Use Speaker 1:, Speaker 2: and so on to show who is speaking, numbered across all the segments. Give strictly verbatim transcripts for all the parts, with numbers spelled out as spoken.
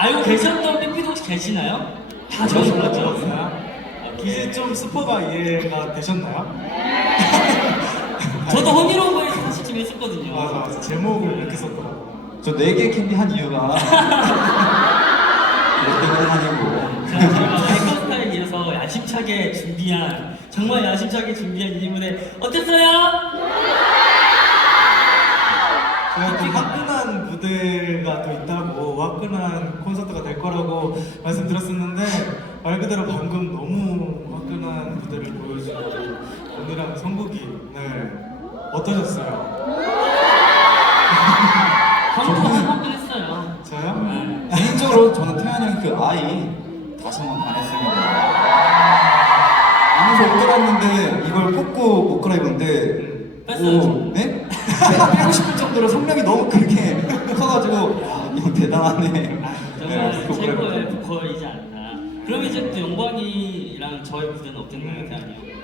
Speaker 1: 알고 계셨던 삐삐도 혹시 계시나요? 다 적으셨죠?
Speaker 2: 이제 좀 스포가 이해가 되셨나요?
Speaker 1: 저도 허니로운 거에서 사실 좀 했었거든요.
Speaker 2: 맞아 맞아 제목을 이렇게 썼더라고.
Speaker 3: 저 네 개 캔디 한 이유가 이것 때문은 아니고.
Speaker 1: 자, 제가 해커스타에 이어서 야심차게 준비한 정말 야심차게 준비한 이 무대 어땠어요?
Speaker 2: 제가 또 화끈한 무대가 또 있다고 화끈한 콘서트가 될 거라고 말씀드렸었는데 말 그대로 방금 너무 화끈한 무대를 보여준 오늘랑 성국이 네 어떠셨어요?
Speaker 1: 방금 화끈했어요.
Speaker 2: 저요?
Speaker 1: 네.
Speaker 3: 개인적으로 저는 태환이 형 그 아이 다시 한번 반했습니다. 아무서 못 들었는데 이걸 뽑고 못 갈아입었는데
Speaker 1: 뺐어요.
Speaker 3: 오, 네? 빼고 싶을 정도로 성량이 너무 그렇게 커가지고 야, 이거 대단하네.
Speaker 1: 정말
Speaker 3: 네, 그거
Speaker 1: 최고의
Speaker 3: 그래요.
Speaker 1: 보컬이지 않나. 그럼 이제 또 영광이랑 저의 무대는 어땠나요, 대한이 형?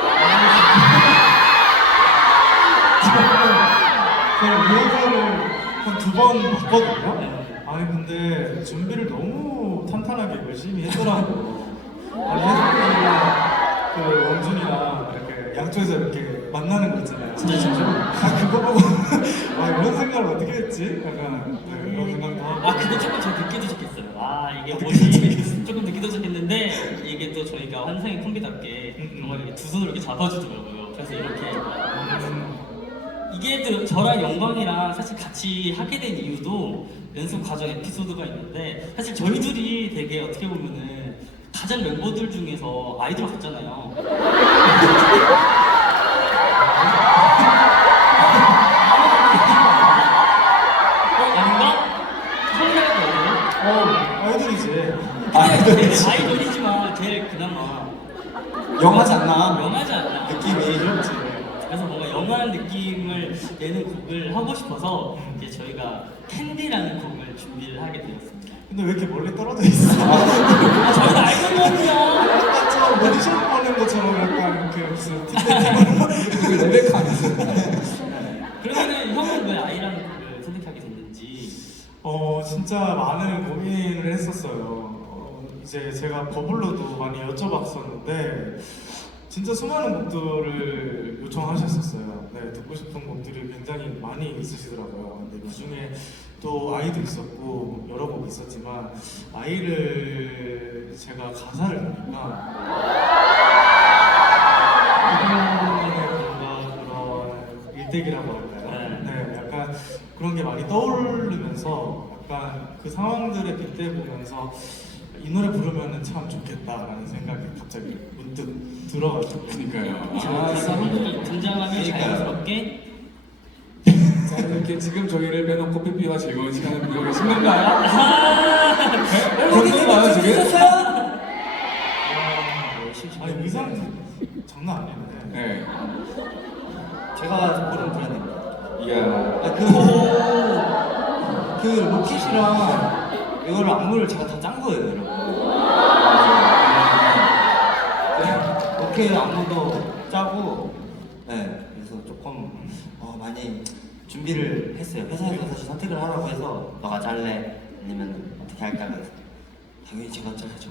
Speaker 2: 제가 리허설을 한 두 번 봤거든요.
Speaker 1: 네.
Speaker 2: 아니 근데 준비를 너무 탄탄하게 열심히 했더라고. 아니 혜성이랑 그 원준이랑 이렇게 양쪽에서 이렇게 만나는 거 있잖아요.
Speaker 1: 진짜 진짜.
Speaker 2: 아 그거 보고 아 이런 생각을 어떻게 했지? 약간 네, 그런 생각도 하고.
Speaker 1: 아 그거 조금 저 늦게 도착했어요. 아 이게
Speaker 2: 늦게
Speaker 1: 뭐지?
Speaker 2: 도착했어요.
Speaker 1: 조금 늦게 도착했는데 이게 또 저희가 환상의 콤비답게
Speaker 2: 음, 음.
Speaker 1: 정말 이렇게 두 손으로 이렇게 잡아주더라고요. 그래서 이렇게
Speaker 2: 음,
Speaker 1: 이게 또 저랑 영광이랑 사실 같이 하게 된 이유도 연습 과정 에피소드가 있는데 사실 저희 둘이 되게 어떻게 보면은 가장 멤버들 중에서 아이돌 같잖아요. 어, 아닌가? 성대가
Speaker 2: 어 아이돌이지.
Speaker 1: 근데 아이돌이지만 제일 그나마
Speaker 3: 영하지 않나?
Speaker 1: 영하지 않나.
Speaker 3: 느낌이.
Speaker 2: 그렇지.
Speaker 1: 그래서 뭔가 영화한 느낌을 내는 곡을 하고 싶어서 이제 저희가 캔디라는 곡을 준비를 하게 되었습니다.
Speaker 2: 근데 왜 이렇게 멀리 떨어져 있어?
Speaker 1: 아, 저희는 아이돌이거든요.
Speaker 2: 아까처럼 오디션 보는 것처럼 약간 이렇게 무슨 팀배팀으로
Speaker 3: 그 레베카 아니었어?
Speaker 1: 그러면은 형은 왜 아이라는 곡을 선택하게 됐는지.
Speaker 2: 어 진짜 많은 고민을 했었어요. 어, 이제 제가 버블로도 많이 여쭤봤었는데 진짜 수많은 곡들을 요청하셨었어요. 네, 듣고 싶은 곡들이 굉장히 많이 있으시더라고요. 근데 그 중에 또 아이도 있었고 여러 곡 있었지만 아이를 제가 가사를 보니까 이번에 뭔가 그런 일대기라고 할까요? 네, 약간 그런 게 많이 떠오르면서 약간 그 상황들에 빗대보면서 이 노래 부르면은 참 좋겠다라는 생각이 갑자기 문득 들어가지고.
Speaker 3: 그러니까요.
Speaker 1: 아, 한국이 등장하면
Speaker 3: 그러니까요.
Speaker 1: 자연스럽게
Speaker 4: 자, 이렇게 지금 저희를 빼놓고 삐삐와 즐거운 시간을 보내고 계신 건가요?
Speaker 1: 아,
Speaker 4: 네? 그런 건가요, 지금?
Speaker 2: 아니 의상 장난 아니네.
Speaker 4: 네.
Speaker 3: 제가 모르는 브랜드입니다.
Speaker 4: 이야.
Speaker 3: 아, 그, 그 로켓이랑 이거를 안무를 제가 다 짠 거예요, 여러분. 네, 로켓 안무도 짜고, 네, 그래서 조금 어, 많이 준비를 했어요. 회사에서 사실 선택을 하라고 해서 너가 짤래? 아니면 어떻게 할까? 그래서 당연히 제가 짜야죠.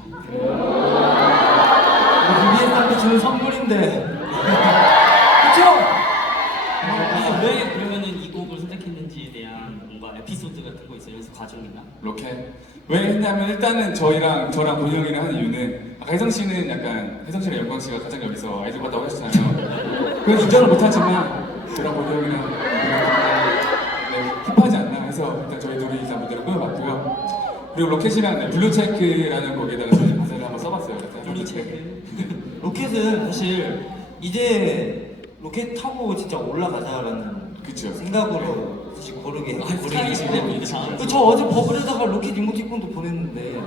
Speaker 3: 비비에스한테 주는 선물인데. 그쵸?
Speaker 1: 아, 왜 그러면은 이 곡을 선택했는지에 대한 뭔가 에피소드 같은 거 있어요? 연습 과정이나?
Speaker 4: 로켓. 왜 했냐면 일단은 저희랑 저랑 본이 형이랑 하는 이유는 아까 혜성 씨는 약간 혜성 씨랑 영광 씨가 가장 여기서 아이돌 같다고 하셨잖아요. 그래서 인정을 못하지만 저랑 본이 형이랑 네, 힙하지 않나 해서 일단 저희 둘이 일단 무대를 꾸며봤고요. 그리고 로켓이랑 네, 블루체크라는 곡에다가 저희 가사를 한번 써봤어요. 그래서
Speaker 1: 블루체크.
Speaker 3: 로켓은 사실 이제 로켓 타고 진짜 올라가자라는
Speaker 4: 그쵸.
Speaker 3: 생각으로 사실 고르게
Speaker 1: 아, 스타일이 진짜 보니까 잘하네.
Speaker 3: 저 어제 버블에다가 로켓 이모티콘도 보냈는데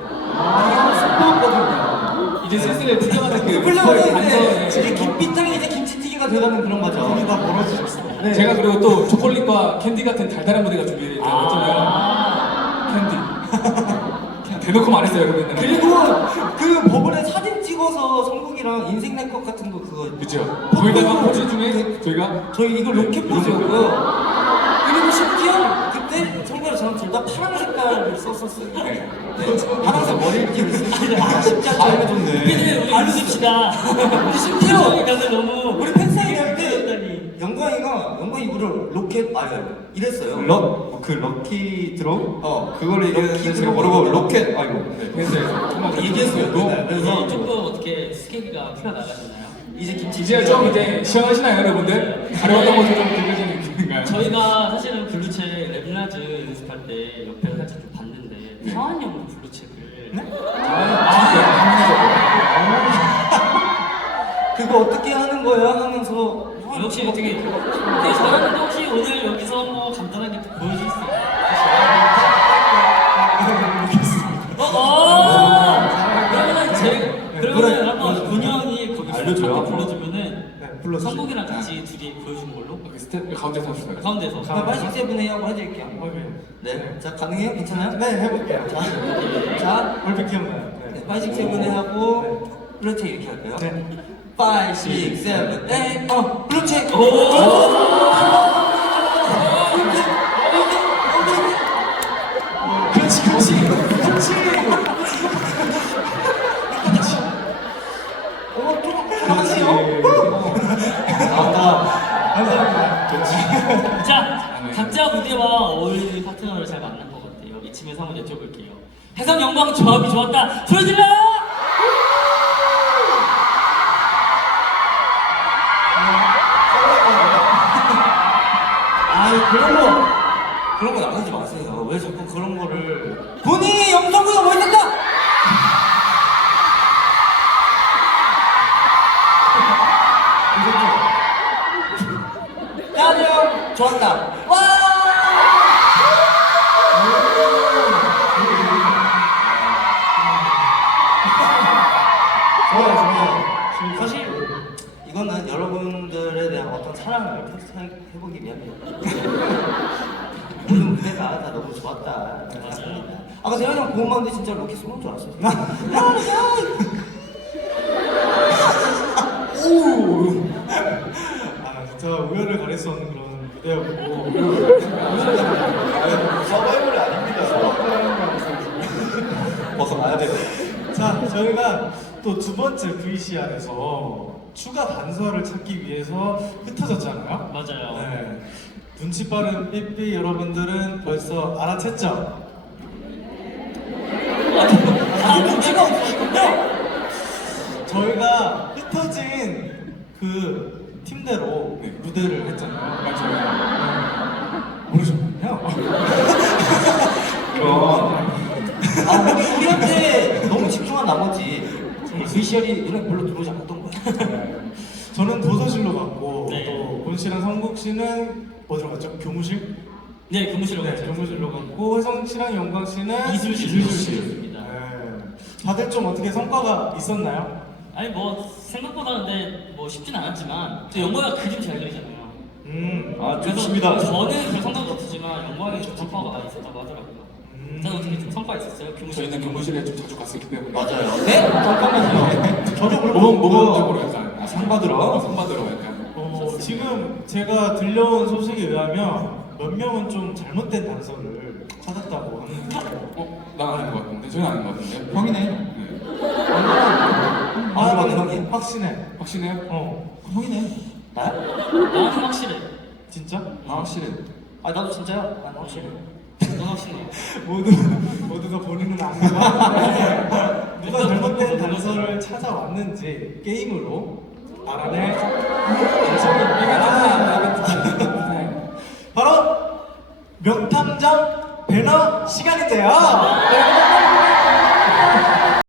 Speaker 3: 아
Speaker 4: 이제 슬슬 풀려가는 그
Speaker 3: 풀려가는데
Speaker 4: 단서에
Speaker 3: 이제 김비탕이 이제 김치찌개가 돼가는 그런 거죠.
Speaker 2: 손이 다 멀어지셨어.
Speaker 3: 네.
Speaker 4: 제가 그리고 또 초콜릿과 캔디 같은 달달한 무대가 준비되어
Speaker 1: 아.
Speaker 4: 있잖아요. 캔디. 그냥 대놓고 말했어요, 여러분.
Speaker 3: 그리고 그 버블에 사진 찍어서 성국이랑 인생 네컷 같은 거 그거
Speaker 4: 그죠? 거기다가 포즈 중에 저희가
Speaker 3: 저희 이거 로켓 포즈였고요. 그리고 심지어 그때 성국이랑 저랑 둘 다 파란 색깔을 썼어요. 썼었어요.
Speaker 4: 네.
Speaker 3: 네. 항상 머리띠를 쓰는데 아 쉽지 않죠. 알려줬네.
Speaker 1: 피디님 우리 알려줍시다. 심지어 가서 너무
Speaker 3: 우리 팬사인회 할때
Speaker 1: 했다니.
Speaker 3: 영광이가 영광이 입으로 로켓 아니 이랬어요.
Speaker 5: 럭, 그 럭키 드롭?
Speaker 3: 어.
Speaker 5: 그거를 얘기했는데
Speaker 3: 럭키
Speaker 5: 제가
Speaker 3: 드롭.
Speaker 5: 모르고 로켓, 아이고.
Speaker 4: 네, 팬사에서 정말
Speaker 3: 얘기했어요. 그날.
Speaker 1: 그래서
Speaker 3: 그래서
Speaker 1: 조금 어떻게 스케이가 풀어 나가셨나요?
Speaker 3: 이제 김치
Speaker 4: 이제 좀 이제 시원하시나요, 여러분들? 가려웠던 것도 좀 들려지는 느낌인가요?
Speaker 1: 저희가 사실은 블루책 랩라즈 연습할 때 옆에서 살짝 좀 봤는데
Speaker 4: 네.
Speaker 1: 서한이 형 블루책을
Speaker 3: 그거 어떻게 하는 거야 하면서
Speaker 1: 역시 되게 되게 잘하는데 혹시 오늘 여기서 뭐 간단하게 보여줄 수 있어요? 어, 어! 그러면 제 그러면 한번 본이 형이 거기
Speaker 5: 알려줘요.
Speaker 1: 불러주면은
Speaker 2: 네, 불러주세요.
Speaker 1: 성국이랑 같이 둘이 보여주는 걸로
Speaker 4: 그 스텝 가운데서 합시다.
Speaker 1: 가운데서
Speaker 3: 자, 팔십 세븐 헤이하고 해드릴게요.
Speaker 2: 어, 네.
Speaker 3: 네. 자, 가능해요? 괜찮아요?
Speaker 2: 네, 해볼게요.
Speaker 3: 자, 자,
Speaker 2: 얼핏 기억나요.
Speaker 3: 네,
Speaker 2: 네.
Speaker 3: 팔십 세븐 헤이하고 블루체 이렇게 할까요?
Speaker 2: 네.
Speaker 3: 오, 육, 칠, 팔, 어, 블루체!
Speaker 2: 그렇지, 그렇지, 그렇지.
Speaker 3: 어, 좀 하세요.
Speaker 2: 감사합니다. 감사합니다.
Speaker 1: 자,
Speaker 4: 네.
Speaker 1: 각자 무대와 어울리는 파트너를 잘 만난 것 같아요. 이쯤에서 한번 여쭤볼게요. 해성 영광 조합이 좋았다. 소리 질러!
Speaker 3: 아니, 그런 거, 그런 거 나가지 마세요. 왜 자꾸 그런 거를. 본인이 영상보다 멋있었다! 야형 좋았다. 와!
Speaker 2: 좋아요, 좋아요.
Speaker 3: 사실 이거는 여러분들에 대한 어떤 사랑을 테스트해보기 위함이에요. 모든 무대가 다 너무 좋았다. 생각합니다. 아까 대현이 형 보고 봤는데 진짜 로켓 쏘는 줄 알았어요. 야, 야!
Speaker 2: 아, 진짜 우열을 가릴 수 없는 그런 무대였고.
Speaker 5: 서바이벌이 아닙니다. 벗어나야 돼요.
Speaker 2: 자, 저희가 또 두 번째 브이씨알에서 추가 단서를 찾기 위해서 흩어졌잖아요.
Speaker 1: 맞아요.
Speaker 2: 네. 눈치 빠른 삐삐 여러분들은 벌써 알아챘죠?
Speaker 3: 아, 눈치가 없으시군요.
Speaker 2: 저희가 흩어진 그 팀대로
Speaker 4: 네.
Speaker 2: 무대를 했잖아요.
Speaker 4: 맞아요.
Speaker 2: 모르셨군요.
Speaker 3: 아, 우리, 우리한테 너무 집중한 나머지 브이씨알이 눈에 별로 들어오지 않았던 거야.
Speaker 2: 저는 도서실로 갔고
Speaker 1: 네.
Speaker 2: 또 본 씨랑 성국 씨는 어디로 갔죠? 교무실?
Speaker 1: 네, 교무실로
Speaker 2: 네,
Speaker 1: 갔죠.
Speaker 2: 교무실로 갔고 혜성 씨랑 영광 씨는
Speaker 1: 이술실.
Speaker 2: 이술실. 네. 다들 좀 어떻게 성과가 있었나요?
Speaker 1: 아니 뭐 생각보다 근데 뭐 쉽진 않았지만 또 영광이가 그림 잘 그리잖아요.
Speaker 2: 음,
Speaker 5: 아,
Speaker 1: 그래서
Speaker 5: 좋습니다.
Speaker 1: 저는 별 성과가 없었지만 영광이 좀 성과가 있었다고 하더라고요.
Speaker 2: 음.
Speaker 1: 저는 어떻게 좀 성과 있었어요? 교무실.
Speaker 4: 저희는 교무실에 좀 자주 갔었기 때문에.
Speaker 3: 맞아요. 네? 잠깐만요.
Speaker 2: 저도 그렇고
Speaker 4: 모범 모범적으로 약간
Speaker 5: 아, 상 받으러?
Speaker 4: 상 받으러 약간.
Speaker 2: 어, 지금 제가 들려온 소식에 의하면 몇 명은 좀 잘못된 단서를 찾았다고 하는데
Speaker 4: 어? 나 아는 것 같은데? 저는 아는 것 같은데?
Speaker 5: 형이네.
Speaker 4: 네.
Speaker 2: 아,
Speaker 3: 맞는
Speaker 2: 나
Speaker 3: 형이에요?
Speaker 2: 확신해.
Speaker 4: 확신해요?
Speaker 2: 어,
Speaker 5: 형이네.
Speaker 3: 나?
Speaker 1: 나는 확실해.
Speaker 2: 진짜?
Speaker 5: 아, 확실해.
Speaker 3: 아, 나도 진짜요? 난 확실해.
Speaker 1: 넌 확신해.
Speaker 2: 모두 모두 다 본인은 아니고 누가 잘못된 단서를 찾아왔는지 게임으로 알아낼 예정입니다. 바로 명탐정 배너 시간인데요.